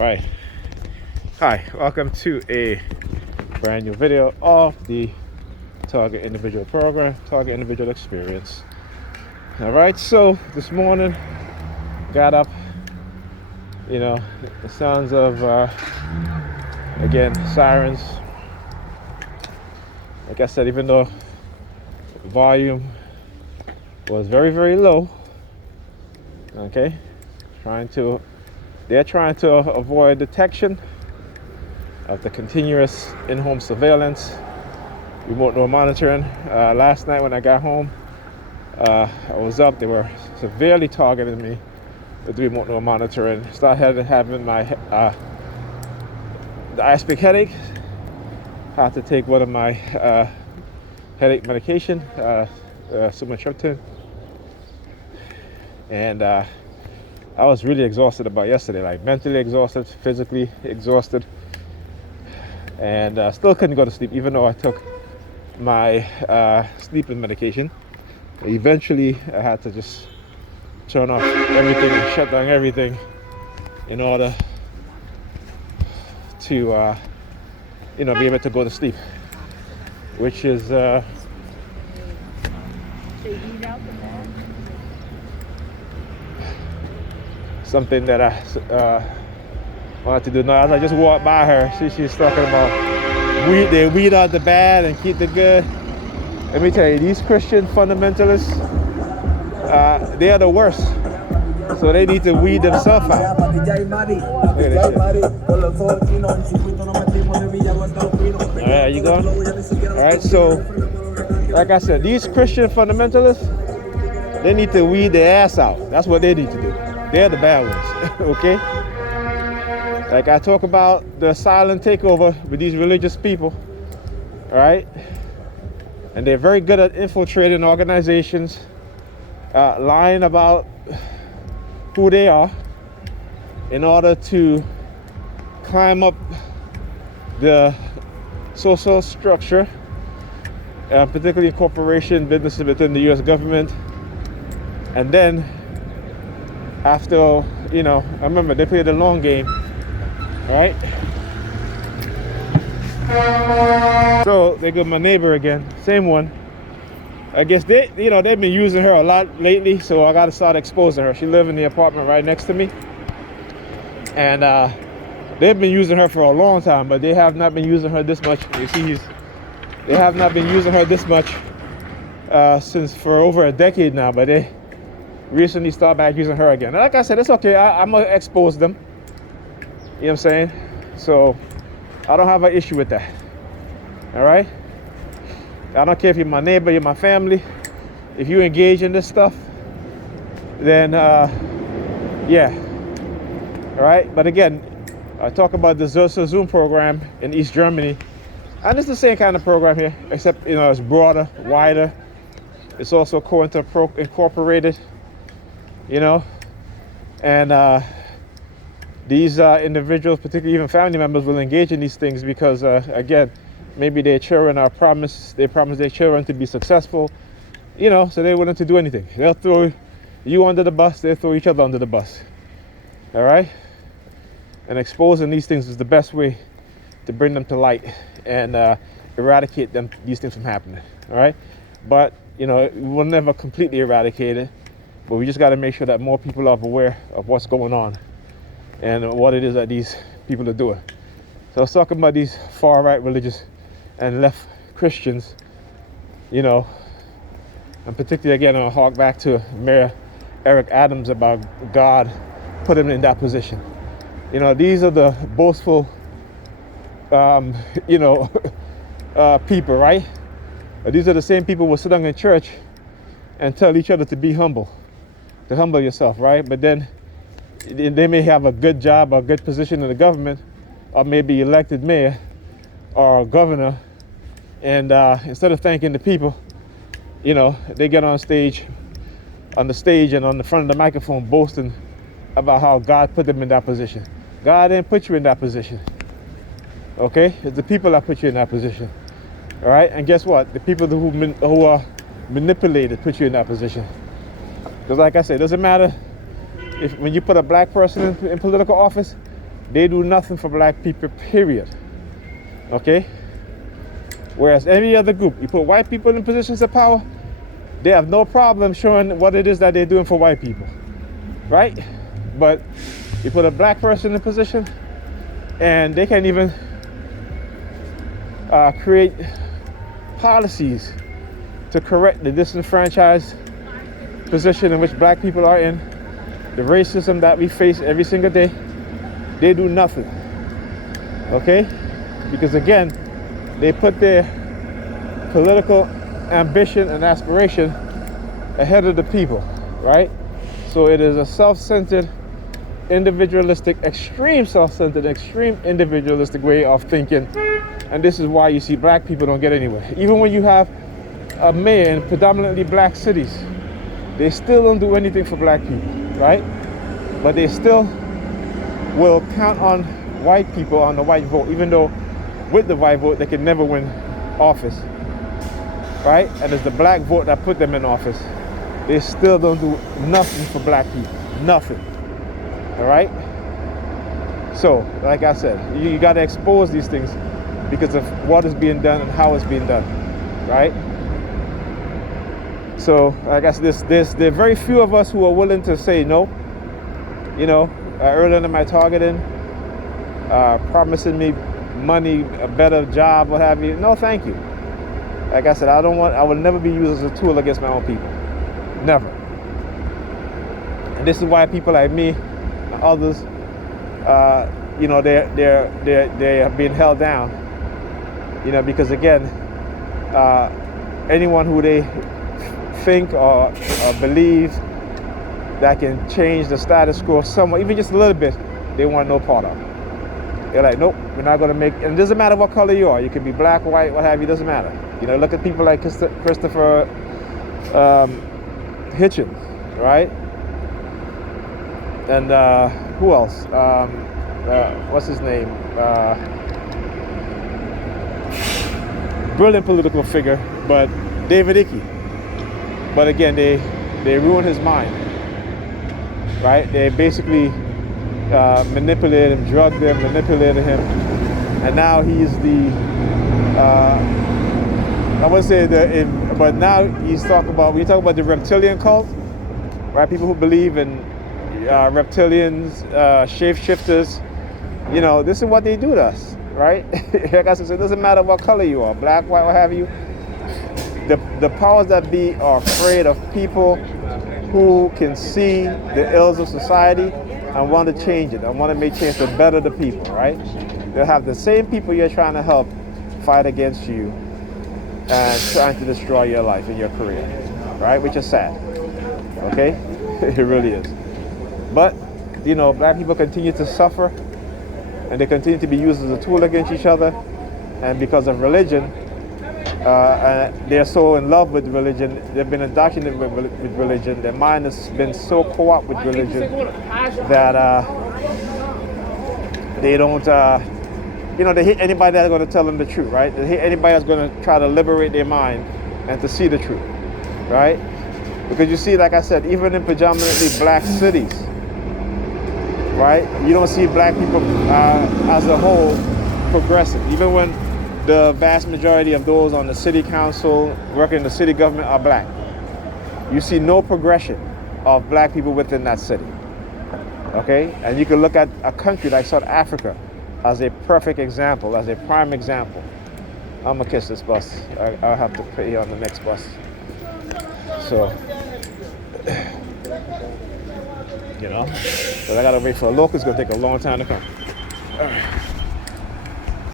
Right. Hi, welcome to a brand new video of the Target Individual Program, Target Individual Experience. All right, so this morning, got up, the sounds of, again, sirens. Like I said, even though volume was very, very low, okay, they're trying to avoid detection of the continuous in-home surveillance, remote door monitoring. Last night when I got home, I was up. They were severely targeting me with remote door monitoring. Started having my the ice-pick headache. Had to take one of my headache medication, sumatriptan, and I was really exhausted about yesterday, like mentally exhausted, physically exhausted, and still couldn't go to sleep even though I took my sleeping medication. Eventually, I had to just turn off everything and shut down everything in order to, be able to go to sleep, which is something that I wanted to do. Now, as I just walked by her, she's talking about they weed out the bad and keep the good. Let me tell you, these Christian fundamentalists, they are the worst. So they need to weed themselves out. Look at this shit. All right, are you going? All right, so like I said, these Christian fundamentalists, they need to weed their ass out. That's what they need to do. They're the bad ones, okay? Like I talk about the silent takeover with these religious people, all right? And they're very good at infiltrating organizations, lying about who they are in order to climb up the social structure, particularly corporation businesses within the U.S. government. And then after, I remember they play the long game, right? So they got my neighbor again, same one. I guess they've been using her a lot lately, so I got to start exposing her. She lives in the apartment right next to me, and they've been using her for a long time, but they have not been using her this much. You see, they have not been using her this much since for over a decade now, but they recently started back using her again. And like I said, it's okay. I'm gonna expose them. You know what I'm saying? So I don't have an issue with that. All right? I don't care if you're my neighbor, you're my family. If you engage in this stuff, then yeah. All right? But again, I talk about the Zersa Zoom program in East Germany. And it's the same kind of program here, except it's broader, wider. It's also incorporated, and these individuals, particularly even family members, will engage in these things because again, maybe their children they promise their children to be successful, so they're willing to do anything. They'll throw you under the bus, they'll throw each other under the bus. All right? And exposing these things is the best way to bring them to light and eradicate these things from happening. All right? But, we'll never completely eradicate it, but we just got to make sure that more people are aware of what's going on and what it is that these people are doing. So I was talking about these far-right religious and left Christians, and particularly, again, I'll hark back to Mayor Eric Adams about God put him in that position. These are the boastful, people, right? These are the same people who will sit down in church and tell each other to be humble, to humble yourself, right? But then they may have a good job or a good position in the government, or maybe elected mayor or governor, and instead of thanking the people, they get on the stage and on the front of the microphone boasting about how God put them in that position. God didn't put you in that position, okay? It's the people that put you in that position, all right? And guess what? The people who are manipulated put you in that position. Because like I said, it doesn't matter when you put a black person in political office, They do nothing for black people, period. Okay? Whereas any other group, you put white people in positions of power, they have no problem showing what it is that they're doing for white people. Right? But you put a black person in a position and they can't even create policies to correct the disenfranchised position in which black people are in, the racism that we face every single day. They do nothing. Okay? Because again, they put their political ambition and aspiration ahead of the people, right? So it is a self-centered, individualistic, extreme self-centered, extreme individualistic way of thinking. And this is why you see black people don't get anywhere. Even when you have a mayor in predominantly black cities, they still don't do anything for black people, right? But they still will count on white people, on the white vote, even though with the white vote they can never win office, right? And it's the black vote that put them in office. They still don't do nothing for black people, nothing. All right? So, like I said, you got to expose these things because of what is being done and how it's being done, right? So, like I said, there are very few of us who are willing to say no. You know, earlier in my targeting, promising me money, a better job, what have you. No, thank you. Like I said, I will never be used as a tool against my own people. Never. And this is why people like me and others, you know, they are being held down. You know, because again, anyone who they think or believe that can change the status quo somewhat, even just a little bit, they want no part of. They're like, nope, we're not going to make, and it doesn't matter what color you are. You can be black, white, what have you, doesn't matter. You know, look at people like Christopher Hitchens, right? And who else? What's his name? Brilliant political figure, but David Icke. But again, they ruined his mind, right? They basically manipulated him, drugged him, manipulated him, and now he's the I wouldn't say but now he's talking about, when you talk about the reptilian cult, right? People who believe in reptilians, shapeshifters, you know, this is what they do to us, right? Like I said, it doesn't matter what color you are, black, white, what have you. The powers that be are afraid of people who can see the ills of society and want to change it, and want to make change to better the people, right? They'll have the same people you're trying to help fight against you and trying to destroy your life and your career, right? Which is sad, okay? It really is. But, you know, black people continue to suffer, and they continue to be used as a tool against each other, and because of religion, they're so in love with religion, they've been indoctrinated with religion, their mind has been so co-opted with religion that they don't, you know, they hate anybody that's going to tell them the truth, right? They hate anybody that's going to try to liberate their mind and to see the truth, right? Because you see, like I said, even in predominantly black cities, right, you don't see black people as a whole progressive. Even when the vast majority of those on the city council, working in the city government, are black, you see no progression of black people within that city, okay? And you can look at a country like South Africa as a perfect example, as a prime example. I'm gonna kiss this bus. I'll have to put you on the next bus. So, you know, but I gotta wait for a local. It's gonna take a long time to come. All right.